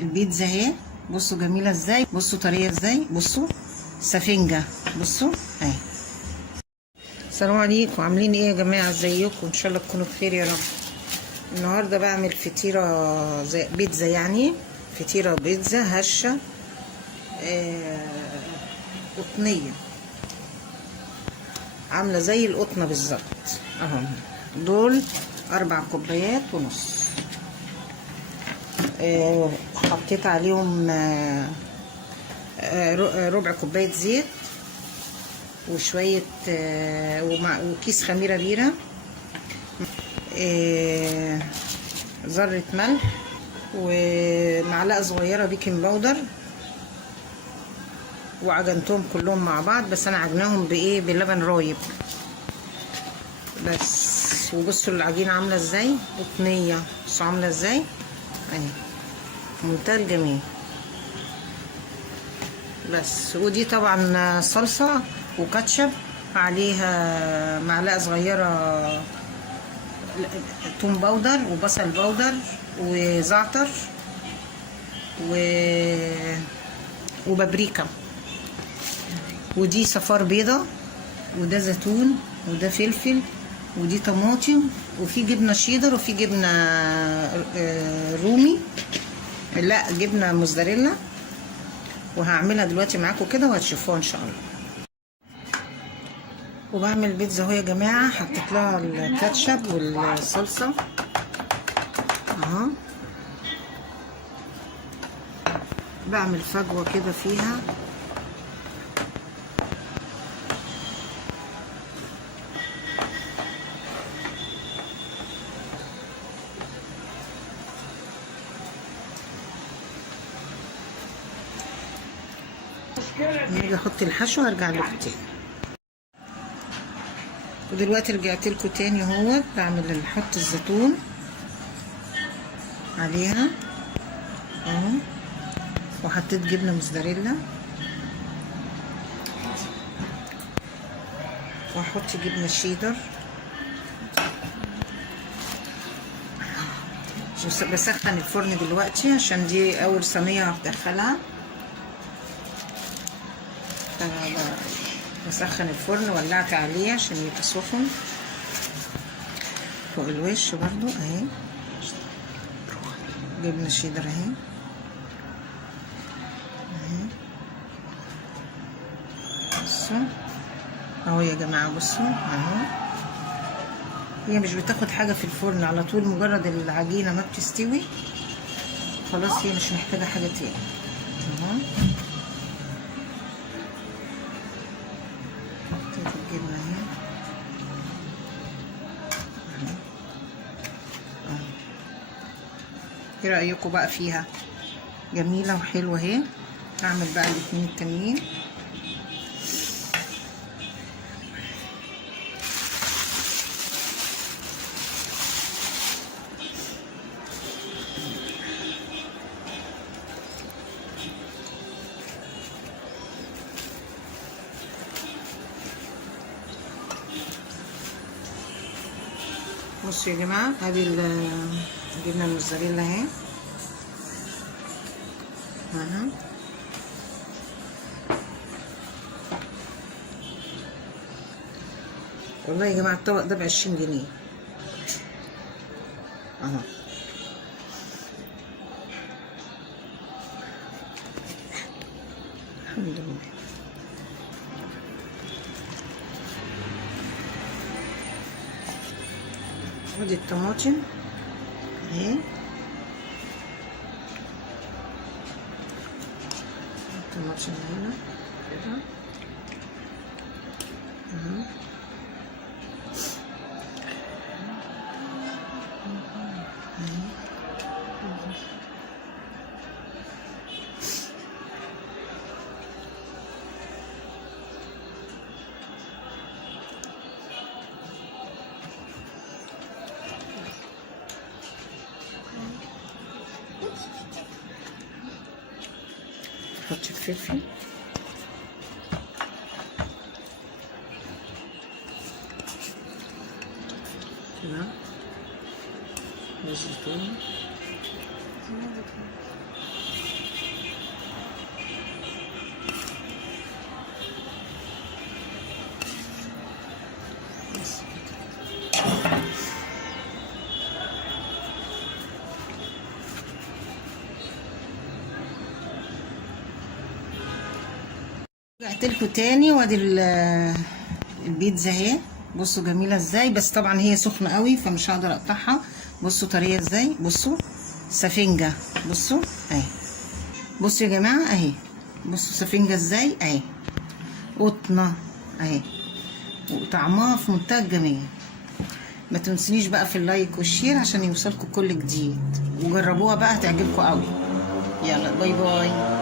البيتزا اهي، بصوا جميله ازاي، بصوا طريه ازاي، بصوا سفنجه، بصوا اهي. السلام عليكم، عاملين ايه يا جماعه؟ ازيكم؟ ان شاء الله تكونوا بخير يا رب. النهارده بعمل فطيره زي بيتزا، يعني فطيره بيتزا هشه قطنيه، عامله زي القطنه بالظبط اهو. دول 4 كوبايات ونص. حطيت عليهم ربع كوبايه زيت، وشويه وكيس خميره بيره، ذره ملح، ومعلقه صغيره بيكنج باودر، وعجنتهم كلهم مع بعض، بس انا عجناهم بايه؟ بلبن رايب بس. وبصوا العجينه عامله ازاي، قطنيه، بصوا عامله ازاي اهي، منتهى الجمال. بس ودي طبعا صلصه وكاتشب، عليها معلقه صغيره توم باودر وبصل باودر وزعتر وبابريكا، ودي صفار بيضه، وده زيتون، وده فلفل، ودي طماطم، وفي جبنه شيدر، وفي جبنه رومي، لا جبنه موزاريلا. وهعملها دلوقتي معاكم كده وهتشوفوها ان شاء الله. وبعمل بيتزا اهو يا جماعه، حطيت لها الكاتشب والصلصه اهو، بعمل فجوه كده فيها، نيجي احط الحشو وارجع لكم تاني. ودلوقتي رجعت لكم تاني اهو، بعمل احط الزيتون عليها اهو، وحطيت جبنه موزاريلا، واحط جبنه شيدر، بسخن الفرن دلوقتي عشان دي اول صينيه هدخلها. بسخن الفرن، ولعت عليه عشان يبقى سخن فوق الوش برضو اهي، جبنه شيدر اهي بصوا اهو يا جماعه، بصوا اهو، هي مش بتاخد حاجه في الفرن، على طول مجرد العجينه ما بتستوي خلاص هي مش محتاجه حاجه تاني اهو. حطيت الجبنه اهي اهو. ايه رايكم بقى فيها؟ جميله وحلوه اهي. اعمل بقى الاتنين التانيين. بصوا يا جماعه، ادي الجبنه الموزاريلا اهي اهو. والله يا جماعه الطبق ده ب20 جنيه اهو. الحمد لله. ودي الطماطم اهي، الطماطم هنا كده اهو. نحط الفلفل كده، والزيتون رجعت لكم تاني، وادي البيتزا اهي. بصوا جميله ازاي، بس طبعا هي سخنه قوي فمش هقدر اقطعها. بصوا طريه ازاي، بصوا سفنجه، بصوا اهي. بصوا يا جماعه اهي، بصوا سفنجه ازاي اهي، قطنه اهي، وطعمها في منتهى الجمال. ما تنسونيش بقى في اللايك والشير عشان يوصلكم كل جديد، وجربوها بقى هتعجبكم قوي. يلا باي باي.